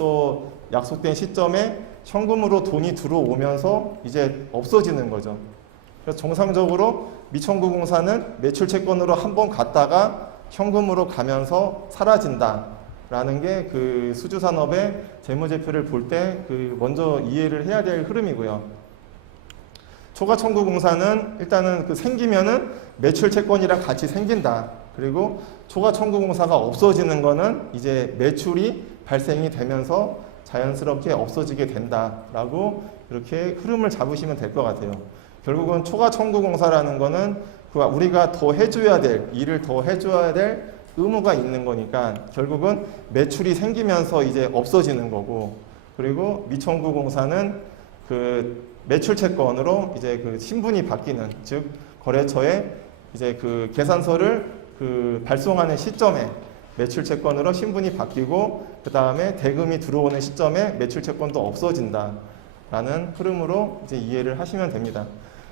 또 약속된 시점에 현금으로 돈이 들어오면서 이제 없어지는 거죠. 그래서 정상적으로 미청구공사는 매출채권으로 한번 갔다가 현금으로 가면서 사라진다라는 게 그 수주산업의 재무제표를 볼 때 그 먼저 이해를 해야 될 흐름이고요. 초과청구공사는 일단은 그 생기면은 매출채권이랑 같이 생긴다. 그리고 초과청구공사가 없어지는 거는 이제 매출이 발생이 되면서 자연스럽게 없어지게 된다라고 이렇게 흐름을 잡으시면 될 것 같아요. 결국은 초과청구공사라는 거는 우리가 더 해줘야 될, 일을 더 해줘야 될 의무가 있는 거니까 결국은 매출이 생기면서 이제 없어지는 거고, 그리고 미청구공사는 그 매출채권으로 이제 그 신분이 바뀌는, 즉 거래처에 이제 그 계산서를 그 발송하는 시점에 매출채권으로 신분이 바뀌고 그 다음에 대금이 들어오는 시점에 매출채권도 없어진다라는 흐름으로 이제 이해를 하시면 됩니다.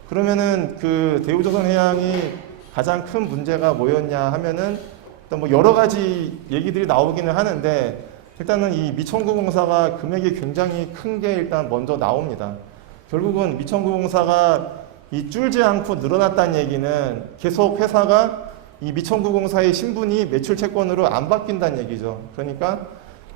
그러면은 그 대우조선해양이 가장 큰 문제가 뭐였냐 하면은 일단 뭐 여러 가지 얘기들이 나오기는 하는데 일단은 이 미청구공사가 금액이 굉장히 큰 게 일단 먼저 나옵니다. 결국은 미청구공사가 이 줄지 않고 늘어났다는 얘기는 계속 회사가 이 미청구공사의 신분이 매출채권으로 안 바뀐다는 얘기죠. 그러니까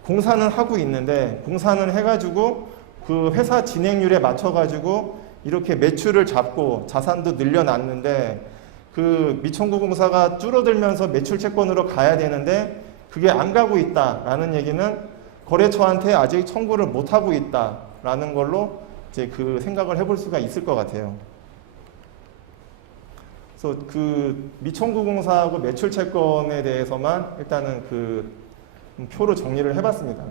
공사는 하고 있는데 공사는 해가지고 그 회사 진행률에 맞춰가지고 이렇게 매출을 잡고 자산도 늘려놨는데 그 미청구공사가 줄어들면서 매출채권으로 가야 되는데 그게 안 가고 있다라는 얘기는 거래처한테 아직 청구를 못 하고 있다라는 걸로 이제 그 생각을 해볼 수가 있을 것 같아요. 그래서 그 미청구공사하고 매출채권에 대해서만 일단은 그 표로 정리를 해봤습니다.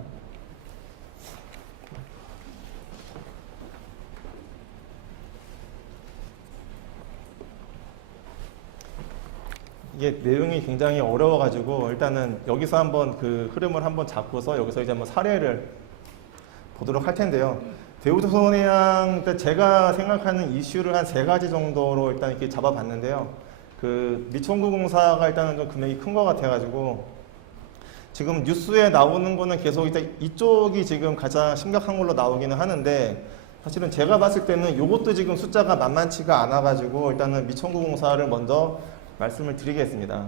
이게 내용이 굉장히 어려워가지고 일단은 여기서 한번 그 흐름을 한번 잡고서 여기서 이제 한번 사례를 보도록 할 텐데요. 대우조선해양 제가 생각하는 이슈를 한 3가지 정도로 일단 이렇게 잡아봤는데요. 그 미청구공사가 일단은 좀 금액이 큰 것 같아가지고 지금 뉴스에 나오는 거는 계속 일단 이쪽이 지금 가장 심각한 걸로 나오기는 하는데 사실은 제가 봤을 때는 이것도 지금 숫자가 만만치가 않아가지고 일단은 미청구공사를 먼저 말씀을 드리겠습니다.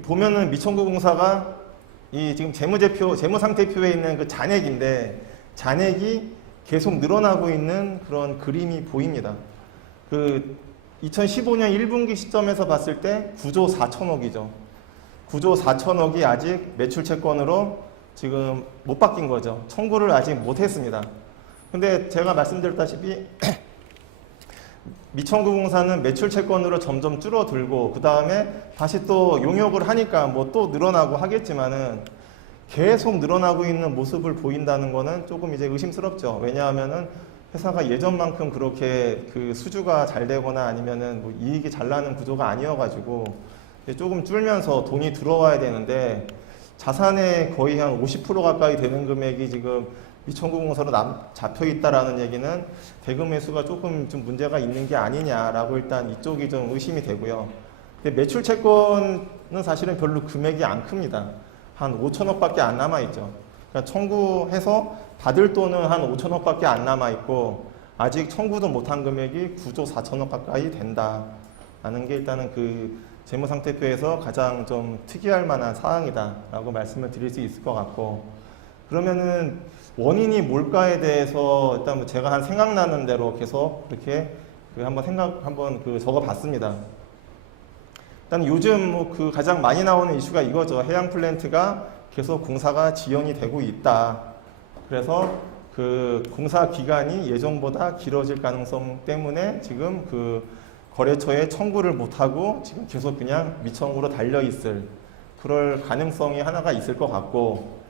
보면은 미청구공사가 이 지금 재무상태표에 있는 그 잔액인데 잔액이 계속 늘어나고 있는 그런 그림이 보입니다. 그 2015년 1분기 시점에서 봤을 때 9조 4천억이죠. 9조 4천억이 아직 매출채권으로 지금 못 바뀐 거죠. 청구를 아직 못 했습니다. 근데 제가 말씀드렸다시피 미청구공사는 매출채권으로 점점 줄어들고 그 다음에 다시 또 용역을 하니까 뭐 또 늘어나고 하겠지만은 계속 늘어나고 있는 모습을 보인다는 거는 조금 이제 의심스럽죠. 왜냐하면은 회사가 예전만큼 그렇게 그 수주가 잘 되거나 아니면은 뭐 이익이 잘 나는 구조가 아니어가지고 조금 줄면서 돈이 들어와야 되는데 자산의 거의 한 50% 가까이 되는 금액이 지금 미청구공사로 잡혀 있다라는 얘기는 대금 회수가 조금 좀 문제가 있는 게 아니냐라고 일단 이쪽이 좀 의심이 되고요. 근데 매출채권은 사실은 별로 금액이 안 큽니다. 한 5천억밖에 안 남아있죠. 그러니까 청구해서 받을 돈은 한 5천억밖에 안 남아있고 아직 청구도 못한 금액이 9조 4천억 가까이 된다라는 게 일단은 그 재무상태표에서 가장 좀 특이할 만한 사항이다라고 말씀을 드릴 수 있을 것 같고, 그러면은 원인이 뭘까에 대해서 일단 뭐 제가 한 생각나는 대로 계속 이렇게 한번 그 적어봤습니다. 일단 요즘 뭐 그 가장 많이 나오는 이슈가 이거죠. 해양 플랜트가 계속 공사가 지연이 되고 있다. 그래서 그 공사 기간이 예정보다 길어질 가능성 때문에 지금 그 거래처에 청구를 못하고 지금 계속 그냥 미청구로 달려있을 그럴 가능성이 하나가 있을 것 같고,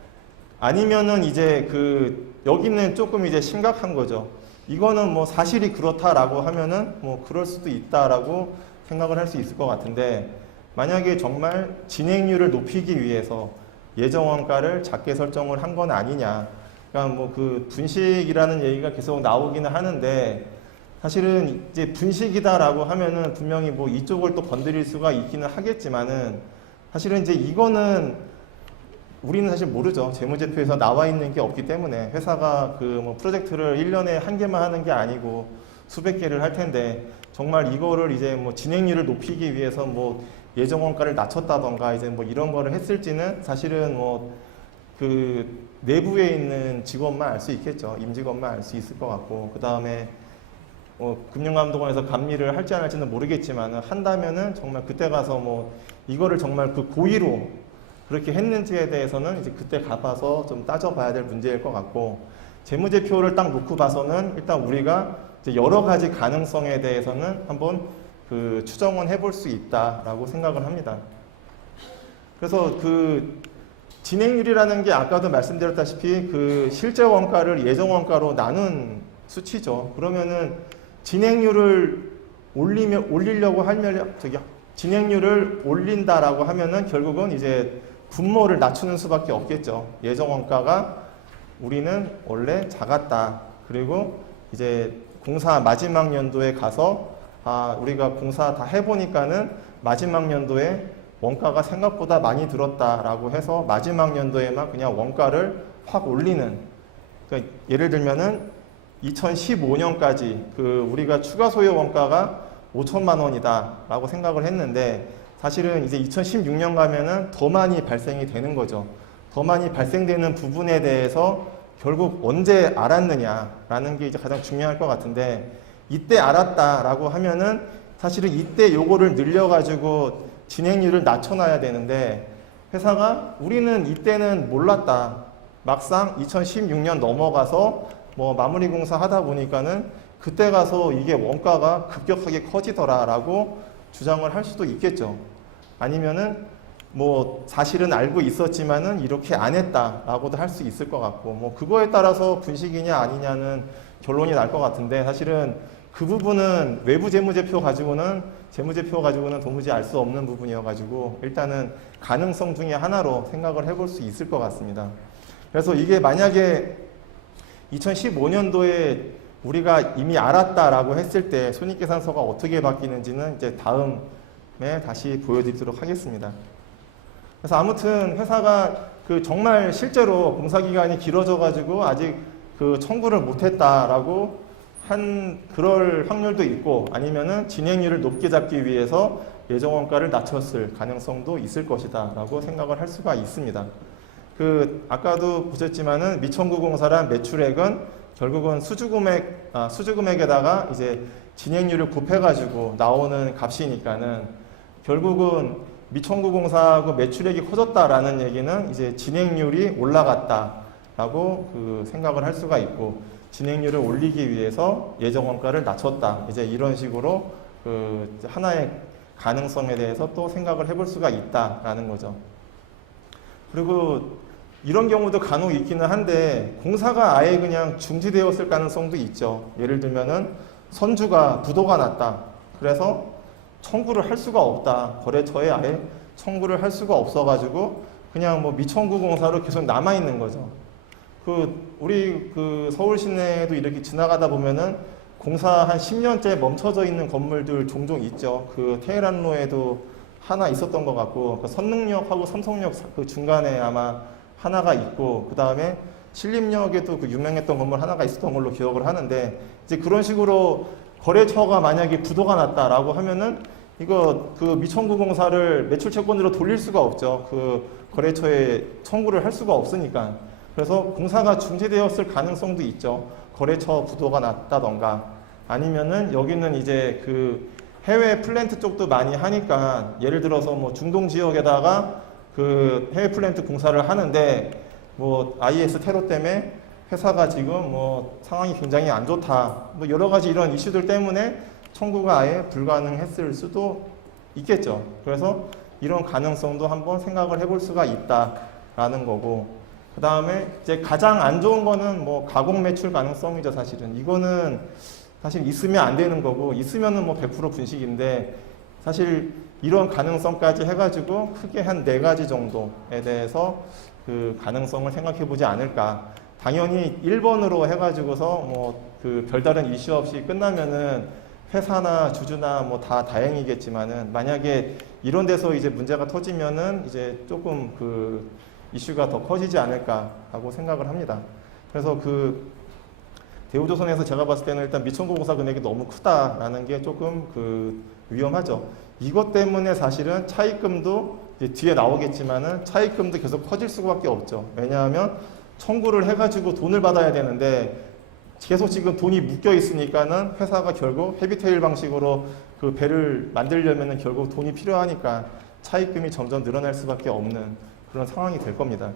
아니면은 이제 그 여기는 조금 이제 심각한 거죠. 이거는 뭐 사실이 그렇다라고 하면은 뭐 그럴 수도 있다라고 생각을 할 수 있을 것 같은데, 만약에 정말 진행률을 높이기 위해서 예정원가를 작게 설정을 한 건 아니냐. 그러니까 뭐 그 분식이라는 얘기가 계속 나오기는 하는데, 사실은 이제 분식이다라고 하면은 분명히 뭐 이쪽을 또 건드릴 수가 있기는 하겠지만은, 사실은 이제 이거는 우리는 사실 모르죠. 재무제표에서 나와 있는 게 없기 때문에 회사가 그 뭐 프로젝트를 1년에 한 개만 하는 게 아니고 수백 개를 할 텐데 정말 이거를 이제 뭐 진행률을 높이기 위해서 뭐 예정 원가를 낮췄다던가 이제 뭐 이런 거를 했을지는 사실은 뭐 그 내부에 있는 직원만 알 수 있겠죠. 임직원만 알 수 있을 것 같고 그 다음에 금융감독원에서 감리를 할지 안 할지는 모르겠지만 한다면은 정말 그때 가서 뭐 이거를 정말 그 고의로 그렇게 했는지에 대해서는 이제 그때 가봐서 좀 따져봐야 될 문제일 것 같고 재무제표를 딱 놓고 봐서는 일단 우리가 이제 여러 가지 가능성에 대해서는 한번 그 추정은 해볼 수 있다라고 생각을 합니다. 그래서 그 진행률이라는 게 아까도 말씀드렸다시피 그 실제 원가를 예정 원가로 나눈 수치죠. 그러면은 진행률을 올리려고 하면 진행률을 올린다라고 하면은 결국은 이제 분모를 낮추는 수밖에 없겠죠. 예정 원가가 우리는 원래 작았다. 그리고 이제 공사 마지막 연도에 가서 우리가 공사 다 해보니까는 마지막 연도에 원가가 생각보다 많이 들었다라고 해서 마지막 연도에만 그냥 원가를 확 올리는. 그러니까 예를 들면은 2015년까지 그 우리가 추가 소요 원가가 5천만 원이다라고 생각을 했는데 사실은 이제 2016년 가면은 더 많이 발생이 되는 거죠. 더 많이 발생되는 부분에 대해서 결국 언제 알았느냐라는 게 이제 가장 중요할 것 같은데 이때 알았다라고 하면은 사실은 이때 요거를 늘려가지고 진행률을 낮춰놔야 되는데 회사가 우리는 이때는 몰랐다. 막상 2016년 넘어가서 뭐 마무리 공사 하다 보니까는 그때 가서 이게 원가가 급격하게 커지더라라고 주장을 할 수도 있겠죠. 아니면은 뭐 사실은 알고 있었지만은 이렇게 안 했다라고도 할 수 있을 것 같고 뭐 그거에 따라서 분식이냐 아니냐는 결론이 날 것 같은데 사실은 그 부분은 외부 재무제표 가지고는 도무지 알 수 없는 부분이어가지고 일단은 가능성 중에 하나로 생각을 해볼 수 있을 것 같습니다. 그래서 이게 만약에 2015년도에 우리가 이미 알았다라고 했을 때 손익계산서가 어떻게 바뀌는지는 이제 다음에 다시 보여드리도록 하겠습니다. 그래서 아무튼 회사가 그 정말 실제로 공사기간이 길어져가지고 아직 그 청구를 못했다라고 그럴 확률도 있고 아니면은 진행률을 높게 잡기 위해서 예정원가를 낮췄을 가능성도 있을 것이다 라고 생각을 할 수가 있습니다. 그 아까도 보셨지만은 미청구공사란 매출액은 결국은 수주금액에다가 이제 진행률을 곱해가지고 나오는 값이니까는 결국은 미청구공사하고 매출액이 커졌다라는 얘기는 이제 진행률이 올라갔다라고 그 생각을 할 수가 있고 진행률을 올리기 위해서 예정원가를 낮췄다. 이제 이런 식으로 그 하나의 가능성에 대해서 또 생각을 해볼 수가 있다라는 거죠. 그리고 이런 경우도 간혹 있기는 한데 공사가 아예 그냥 중지되었을 가능성도 있죠. 예를 들면은 선주가 부도가 났다. 그래서 청구를 할 수가 없다. 거래처에 아예 청구를 할 수가 없어가지고 그냥 뭐 미청구 공사로 계속 남아 있는 거죠. 우리 서울 시내에도 이렇게 지나가다 보면은 공사 한 10년째 멈춰져 있는 건물들 종종 있죠. 테헤란로에도 하나 있었던 것 같고, 선릉역하고 삼성역 그 중간에 아마 하나가 있고, 그 다음에 신림역에도 유명했던 건물 하나가 있었던 걸로 기억을 하는데, 이제 그런 식으로 거래처가 만약에 부도가 났다라고 하면은 이거 미청구 공사를 매출 채권으로 돌릴 수가 없죠. 거래처에 청구를 할 수가 없으니까. 그래서 공사가 중지되었을 가능성도 있죠. 거래처 부도가 났다던가 아니면은 여기는 이제 해외 플랜트 쪽도 많이 하니까 예를 들어서 뭐 중동 지역에다가 해외 플랜트 공사를 하는데 뭐 IS 테러 때문에 회사가 지금 뭐 상황이 굉장히 안 좋다. 뭐 여러 가지 이런 이슈들 때문에 청구가 아예 불가능했을 수도 있겠죠. 그래서 이런 가능성도 한번 생각을 해볼 수가 있다라는 거고. 그 다음에 이제 가장 안 좋은 거는 뭐 가공 매출 가능성이죠, 사실은. 이거는 사실 있으면 안 되는 거고, 있으면은 뭐 100% 분식인데, 사실 이런 가능성까지 해가지고 크게 한 4가지 정도에 대해서 가능성을 생각해 보지 않을까. 당연히 1번으로 해가지고서 뭐 별다른 이슈 없이 끝나면은 회사나 주주나 뭐 다 다행이겠지만은 만약에 이런 데서 이제 문제가 터지면은 이제 조금 이슈가 더 커지지 않을까 하고 생각을 합니다. 그래서 그 대우조선에서 제가 봤을 때는 일단 미천고공사 금액이 너무 크다라는 게 조금 그 위험하죠. 이것 때문에 사실은 차입금도 이제 뒤에 나오겠지만은 차입금도 계속 커질 수밖에 없죠. 왜냐하면 청구를 해가지고 돈을 받아야 되는데 계속 지금 돈이 묶여 있으니까는 회사가 결국 헤비테일 방식으로 그 배를 만들려면은 결국 돈이 필요하니까 차입금이 점점 늘어날 수밖에 없는 그런 상황이 될 겁니다.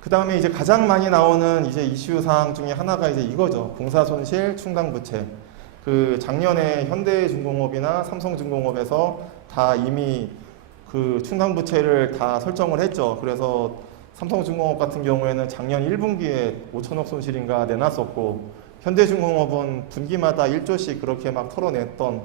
그 다음에 이제 가장 많이 나오는 이제 이슈 사항 중에 하나가 이제 이거죠. 공사 손실 충당 부채. 그 작년에 현대중공업이나 삼성중공업에서 다 이미 그 충당 부채를 다 설정을 했죠. 그래서 삼성중공업 같은 경우에는 작년 1분기에 5천억 손실인가 내놨었고, 현대중공업은 분기마다 1조씩 그렇게 막 털어냈던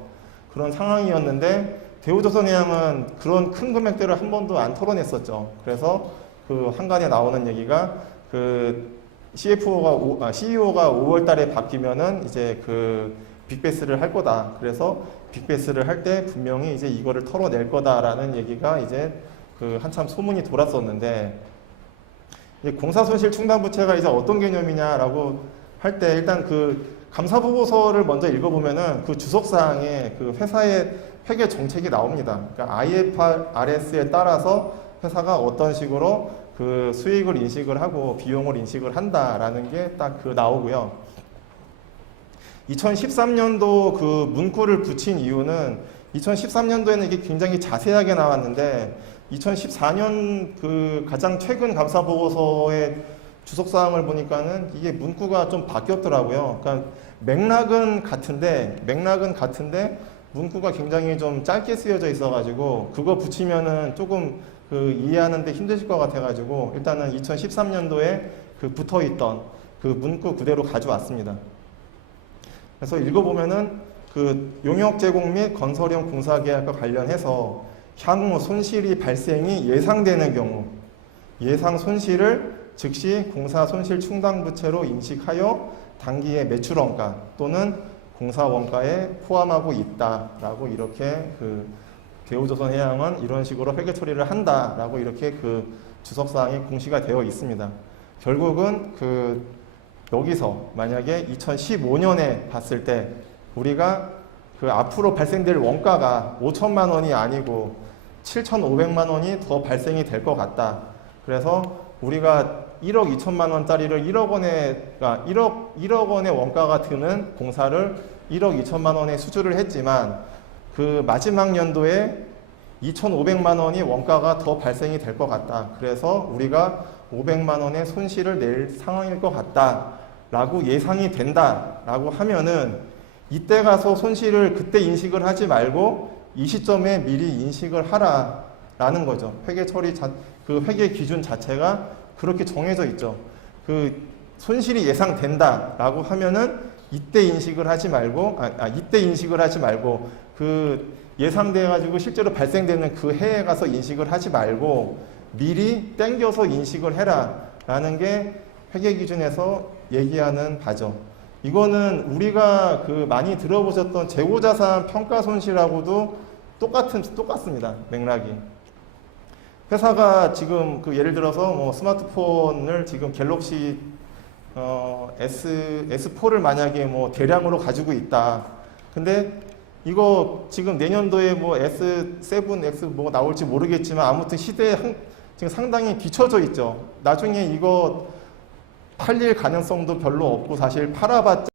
그런 상황이었는데, 대우조선해양은 그런 큰 금액들을 한 번도 안 털어냈었죠. 그래서 그 한간에 나오는 얘기가 그 CEO가 5월 달에 바뀌면은 이제 그 빅베스를 할 거다. 그래서 빅베스를 할 때 분명히 이제 이거를 털어낼 거다라는 얘기가 이제 그 한참 소문이 돌았었는데, 공사 손실 충당 부채가 이제 어떤 개념이냐라고 할 때 일단 그 감사 보고서를 먼저 읽어보면은 그 주석사항에 그 회사의 회계 정책이 나옵니다. 그러니까 IFRS에 따라서 회사가 어떤 식으로 그 수익을 인식을 하고 비용을 인식을 한다라는 게 딱 그 나오고요. 2013년도 그 문구를 붙인 이유는 2013년도에는 이게 굉장히 자세하게 나왔는데 2014년 그 가장 최근 감사 보고서의 주석 사항을 보니까는 이게 문구가 좀 바뀌었더라고요. 그러니까 맥락은 같은데 문구가 굉장히 좀 짧게 쓰여져 있어가지고 그거 붙이면은 조금 그 이해하는데 힘드실 것 같아가지고 일단은 2013년도에 그 붙어있던 그 문구 그대로 가져왔습니다. 그래서 읽어보면은 그 용역 제공 및 건설형 공사 계약과 관련해서 향후 손실이 발생이 예상되는 경우 예상 손실을 즉시 공사 손실 충당 부채로 인식하여 단기의 매출 원가 또는 공사 원가에 포함하고 있다라고 이렇게 그 대우조선해양은 이런 식으로 회계 처리를 한다라고 이렇게 그 주석사항이 공시가 되어 있습니다. 결국은 그 여기서 만약에 2015년에 봤을 때 우리가 그 앞으로 발생될 원가가 5천만 원이 아니고 7,500만 원이 더 발생이 될 것 같다. 그래서 우리가 1억 2천만 원짜리를 1억 원의 원가가 드는 공사를 1억 2천만 원에 수주를 했지만 그 마지막 연도에 2,500만 원이 원가가 더 발생이 될 것 같다. 그래서 우리가 500만 원의 손실을 낼 상황일 것 같다. 라고 예상이 된다. 라고 하면은 이때 가서 손실을 그때 인식을 하지 말고 이 시점에 미리 인식을 하라. 라는 거죠. 회계 처리 그 회계 기준 자체가 그렇게 정해져 있죠. 그 손실이 예상된다. 라고 하면은 이때 인식을 하지 말고 그 예상돼 가지고 실제로 발생되는 그 해에 가서 인식을 하지 말고 미리 땡겨서 인식을 해라 라는 게 회계 기준에서 얘기하는 바죠. 이거는 우리가 그 많이 들어보셨던 재고자산 평가 손실하고도 똑같습니다. 맥락이. 회사가 지금 그 예를 들어서 뭐 스마트폰을 지금 갤럭시 S4를 만약에 뭐 대량으로 가지고 있다. 근데 이거 지금 내년도에 뭐 S7, X 뭐 나올지 모르겠지만 아무튼 시대에 지금 상당히 뒤처져 있죠. 나중에 이거 팔릴 가능성도 별로 없고 사실 팔아봤자